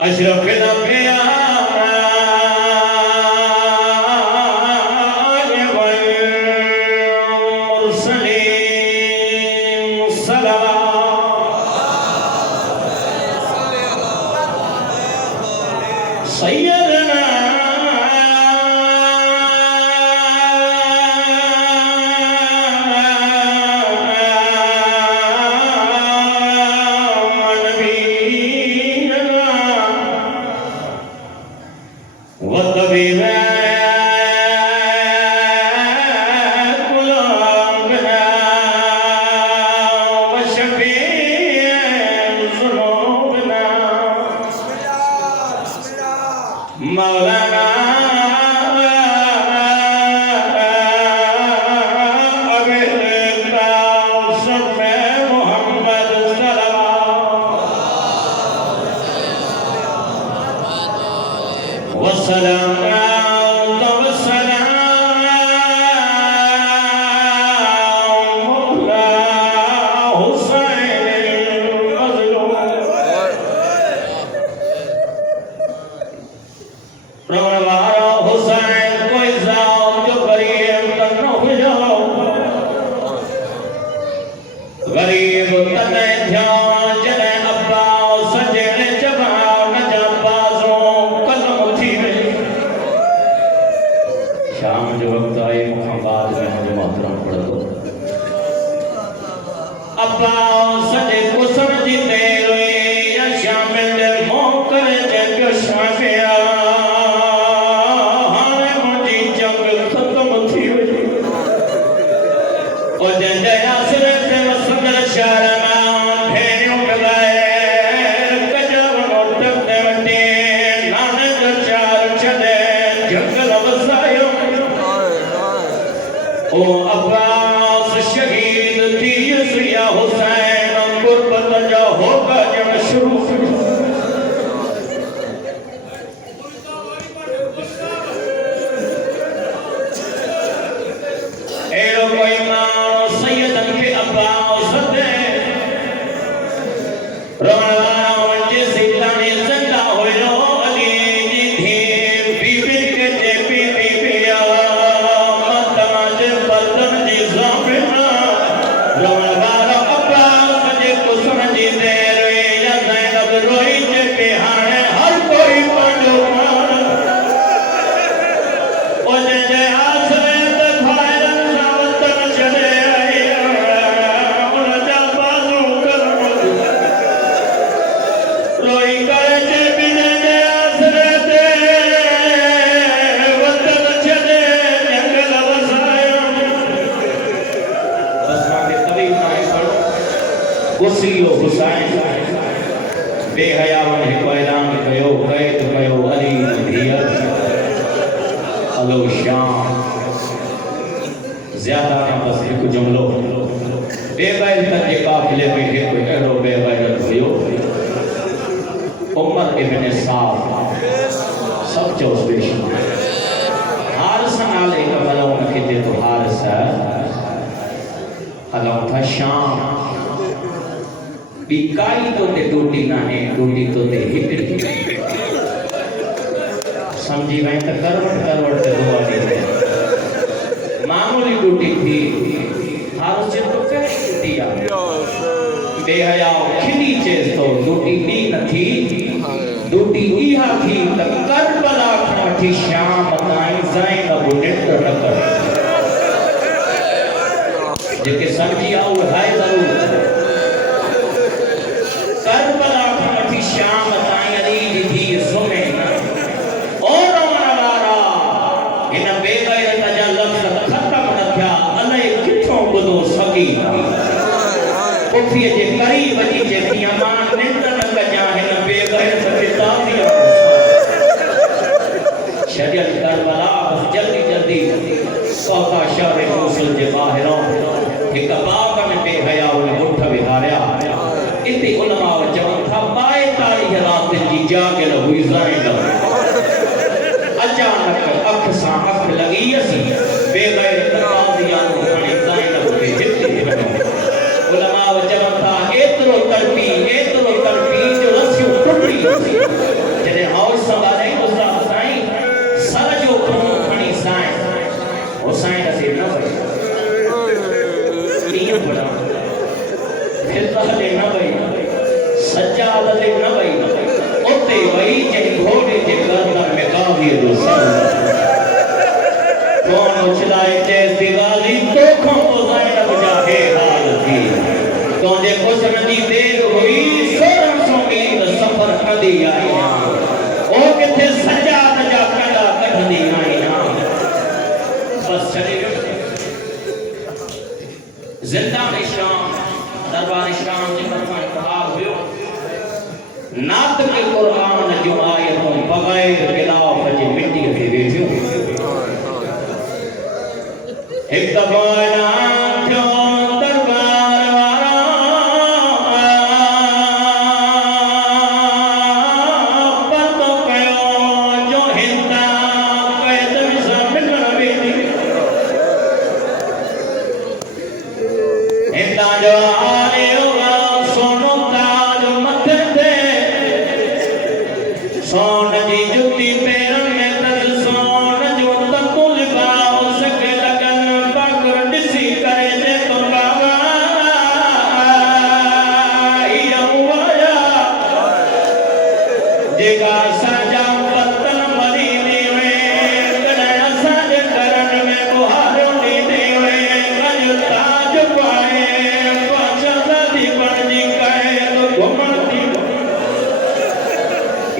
अशरफ नबिया मौलाना इकाई तो ते टूटी ना है टूटी तो ते हिकड़ी समझी गए तो करवट करवट से दुआ दी मामूली टूटी थी हार से तो कहीं टूटी आ बेहया खिली चेस तो टूटी दी न थी टूटी इहा थी त करबला खाठी शाम ताई ज़ैनब नित न कर जेके समझी आओ है जरूर करबला खाठी शाम ताई अली थी सुने और वारा इन बेगैरत जा लफ्ज़ खत्म न थिया अले किथों बुधो सगी उठिए जे करी वजी जे कियामान निंद न कजा हिन बेगैरत के ताबिया शरीयत करबला जल्दी जल्दी सौदा शहर मूसल जे बाहरों एक बाग में बेहया ने उठ विहारिया इते उलमा जवान था पाए तारीख रात जी जागल हुई ज़ैनब अचानक अख सा अख लगी असी बेगैरत ताबिया ने ज़ैनब के हिते उलमा फिजा दे न वई सज्जाद दे न वई उते वई जे घोड़े जे गर्दन में कावी दो कौन उछलाए चेस दिवाली तो खो ज़ैनब जाहे हाल थी तो जे कुछ नदी देर हुई सोरन सोमीर सफर कदी आई ना ओ किथे सज्जाद जा कंडा कढदी आई ना बस चले जिंदा इस्लाम दरबार इस्लाम जी फरमान कहा हुयो नात के कुरान जो आयतों बगैर गिलाफ जी मिट्टी के वेठियो एक दबाना क्यों दरबार वाला पर तो कयो जो हिंदा कैद सब नबी हिंदा जो आले होगा सोनो ताज मथे दे सोन जी जुती पैरन में तज सोन जो तकुल गाओ सके लगन पकड़ दिसी करे जे तो बाबा या हुआ जेगा सजा पतन मरी नीवे करण सज करन में बुहारो नी देवे गज ताज पाए पाछ सदी बनजी कहे तो घुमती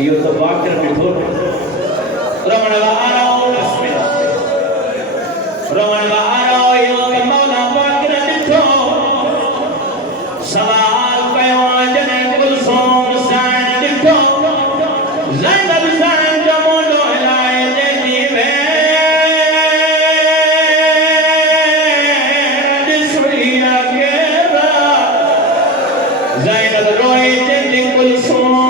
यो तो वाक्य में थोड़ा रमण वारो बिस्मिल्लाह रमण वारो यो के मौला वाक्य दिठो सवाल कयो जने कुलसोम साईं दिठो ज़ैनब साईं जो मोढो हिलाए जे दीवे ॾिसुई केरा ज़ैनब रोई जे कुलसोम